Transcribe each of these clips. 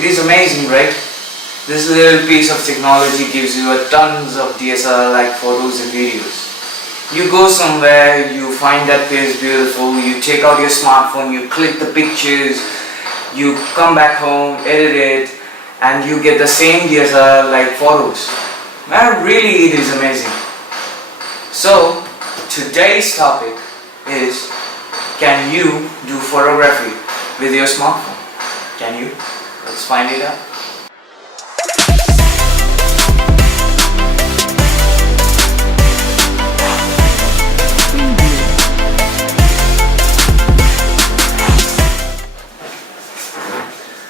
It is amazing, right? This little piece of technology gives you a tons of DSLR-like photos and videos. You go somewhere, you find that place beautiful, you take out your smartphone, you click the pictures, you come back home, edit it, and you get the same DSLR-like photos. Man, really it is amazing. So, today's topic is, can you do photography with your smartphone? Can you? Let's find it out.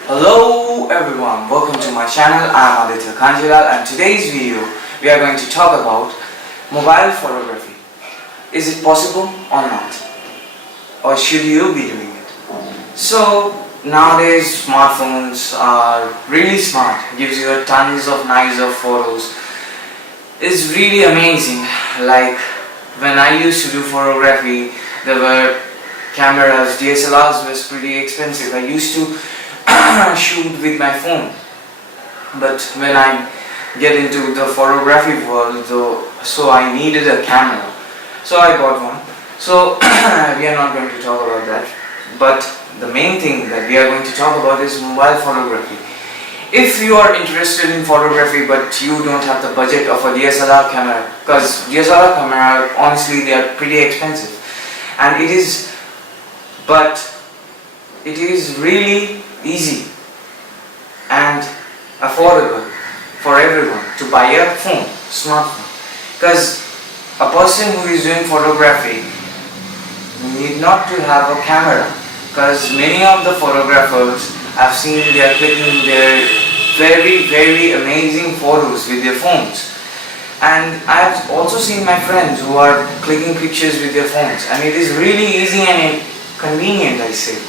Hello everyone, welcome to my channel. I am Aditya Kanjilal, and today's video we are going to talk about mobile photography. Is it possible or not? Or should you be doing it? So nowadays smartphones are really smart, gives you tons of nice photos. It's really amazing. Like when I used to do photography, there were cameras, DSLRs was pretty expensive. I used to shoot with my phone, but when I get into the photography world, so I needed a camera, so I got one. So we are not going to talk about that, but the main thing that we are going to talk about is mobile photography. If you are interested in photography but you don't have the budget of a DSLR camera, because DSLR camera, honestly, they are pretty expensive, and it is really easy and affordable for everyone to buy a smartphone, because a person who is doing photography need not to have a camera, because many of the photographers I've seen they are clicking their very amazing photos with their phones, and I've also seen my friends who are clicking pictures with their phones, and it is really easy and convenient, I say.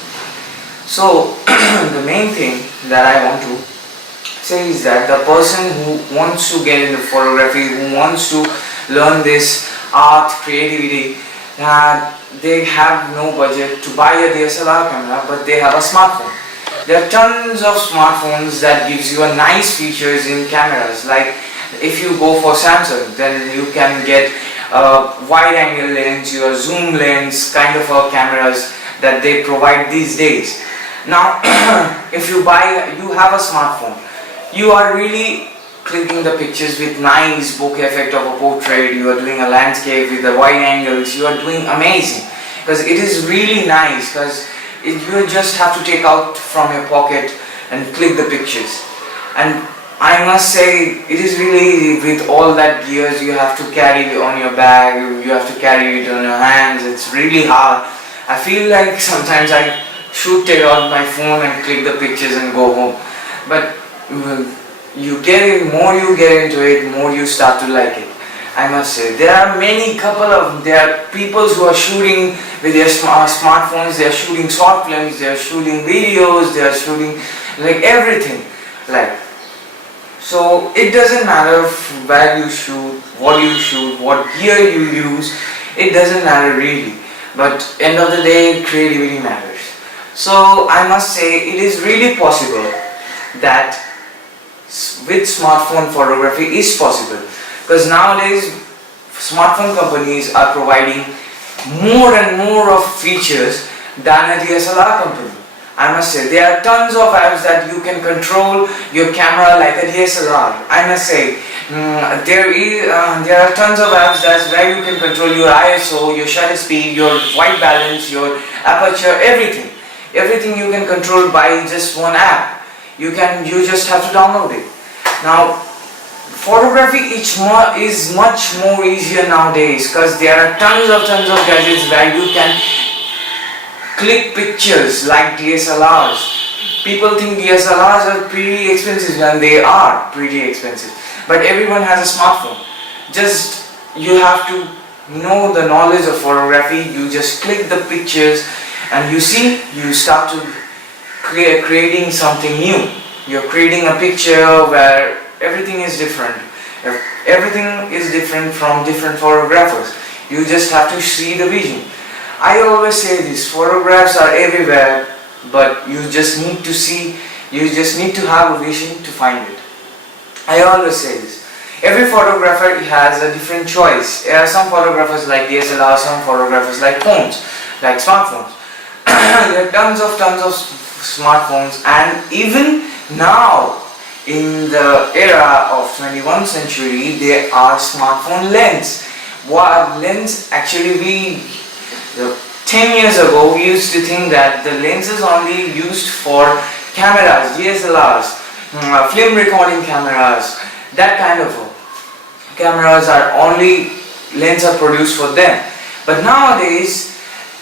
So the main thing that I want to say is that the person who wants to get into photography, who wants to learn this art, creativity, they have no budget to buy a DSLR camera, but they have a smartphone. There are tons of smartphones that gives you a nice features in cameras. Like if you go for Samsung, then you can get a wide angle lens, your zoom lens kind of cameras that they provide these days. Now if you have a smartphone, you are really clicking the pictures with nice bokeh effect of a portrait, you are doing a landscape with the wide angles, you are doing amazing, because it is really nice, because you just have to take out from your pocket and click the pictures. And I must say, it is really, with all that gears you have to carry on your bag, you have to carry it on your hands, it's really hard. I feel like sometimes I should take out my phone and click the pictures and go home, but you get it, more you get into it, more you start to like it. I must say, there are people who are shooting with their smartphones, they are shooting short films, they are shooting videos, they are shooting like everything. So it doesn't matter where you shoot, what gear you use, it doesn't matter really. But end of the day, creativity matters. So I must say, it is really possible that with smartphone photography is possible, because nowadays smartphone companies are providing more and more of features than a DSLR company. I must say, there are tons of apps that you can control your camera like a DSLR. I must say, there are tons of apps where you can control your ISO, your shutter speed, your white balance, your aperture, everything you can control by just one app. You just have to download it. Now photography is much more easier nowadays, because there are tons of gadgets where you can click pictures like DSLRs. People think DSLRs are pretty expensive, and they are pretty expensive, but everyone has a smartphone. Just you have to know the knowledge of photography, you just click the pictures and you start to creating something new. You're creating a picture where everything is different. Everything is different from different photographers. You just have to see the vision. I always say this, photographs are everywhere, but you just need to see You just need to have a vision to find it. I always say this. Every photographer has a different choice. There are some photographers like DSLR, some photographers like phones, like smartphones. There are tons of smartphones, and even now in the era of 21st century there are smartphone lens. What lens actually 10 years ago we used to think that the lens is only used for cameras, DSLRs, film recording cameras, that kind of cameras are only lenses are produced for them. But nowadays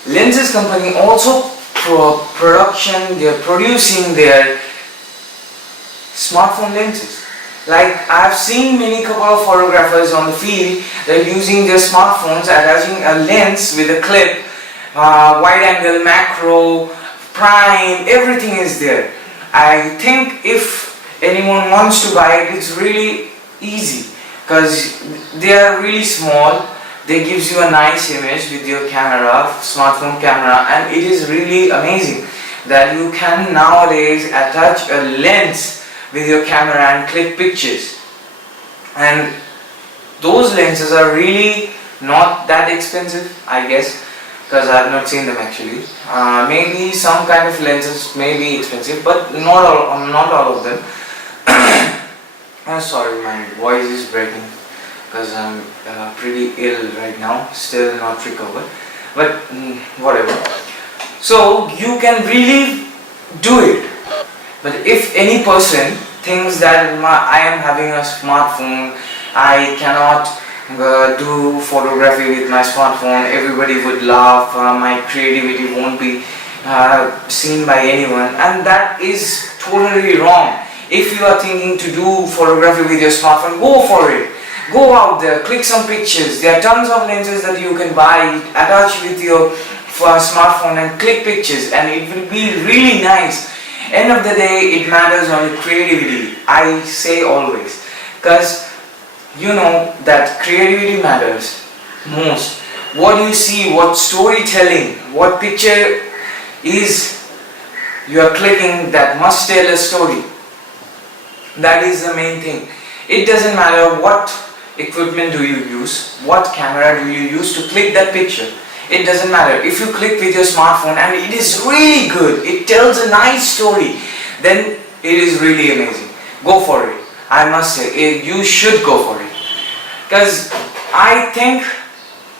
lenses company also they are producing their smartphone lenses. Like I've seen many couple of photographers on the field, they're using their smartphones, attaching a lens with a clip, wide angle, macro, prime, everything is there. I think if anyone wants to buy it, it's really easy because they are really small. They gives you a nice image with your camera, smartphone camera, and it is really amazing that you can nowadays attach a lens with your camera and click pictures. And those lenses are really not that expensive, I guess, because I have not seen them actually. Maybe some kind of lenses may be expensive, but not all of them. I'm sorry, my voice is breaking because I'm pretty ill right now, still not recovered, but whatever. So you can really do it. But if any person thinks that I am having a smartphone, I cannot do photography with my smartphone, everybody would laugh, my creativity won't be seen by anyone, and that is totally wrong. If you are thinking to do photography with your smartphone, go for it. Go out there, click some pictures. There are tons of lenses that you can buy, attach with your smartphone and click pictures, and it will be really nice. End of the day, it matters on your creativity, I say always, because you know that creativity matters most. What you see, what storytelling, what picture is you are clicking that must tell a story. That is the main thing. It doesn't matter what equipment do you use, what camera do you use to click that picture. It doesn't matter. If you click with your smartphone and it is really good, it tells a nice story, then it is really amazing. Go for it. I must say, you should go for it. Because I think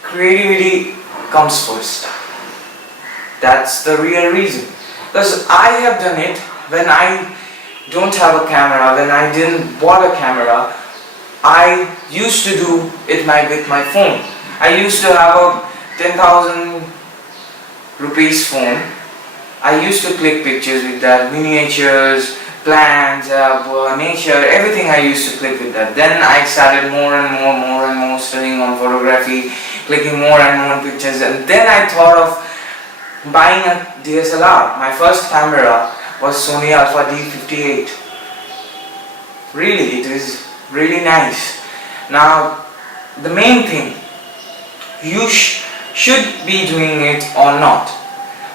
creativity comes first. That's the real reason. Because I have done it when I don't have a camera, when I didn't bought a camera. I used to do it with my phone. I used to have a 10,000 rupees phone. I used to click pictures with that, miniatures, plants, nature, everything I used to click with that. Then I started more and more studying on photography, clicking more and more pictures, and then I thought of buying a DSLR. My first camera was Sony Alpha D58. Really, it is really nice. Now, the main thing, you should be doing it or not.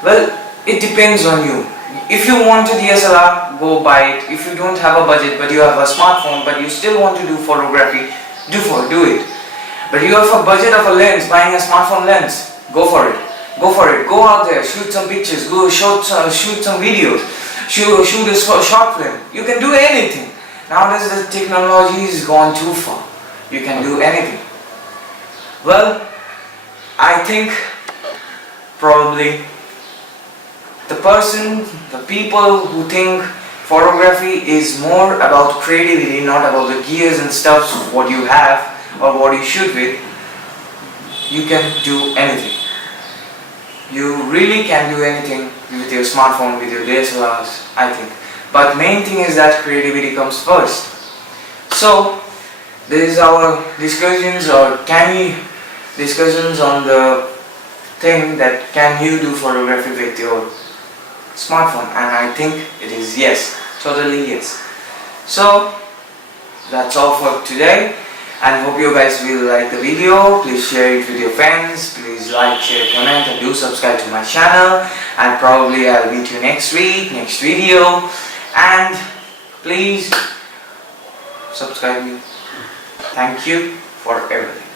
Well, it depends on you. If you want a DSLR, go buy it. If you don't have a budget but you have a smartphone but you still want to do photography, do it. But you have a budget of a lens, buying a smartphone lens, go for it. Go out there, shoot some pictures, go shoot some videos, shoot a short film. You can do anything. Nowadays the technology has gone too far. You can do anything. Well, I think probably the people who think photography is more about creativity, not about the gears and stuff, what you have or what you shoot with, you can do anything. You really can do anything with your smartphone, with your DSLRs, I think. But main thing is that creativity comes first. So, this is our discussions on the thing that can you do photography with your smartphone, and I think it is yes, totally yes. So that's all for today, and hope you guys will like the video. Please share it with your friends, please like, share, comment, and do subscribe to my channel, and probably I'll meet you next week, next video, and please subscribe me. Thank you for everything.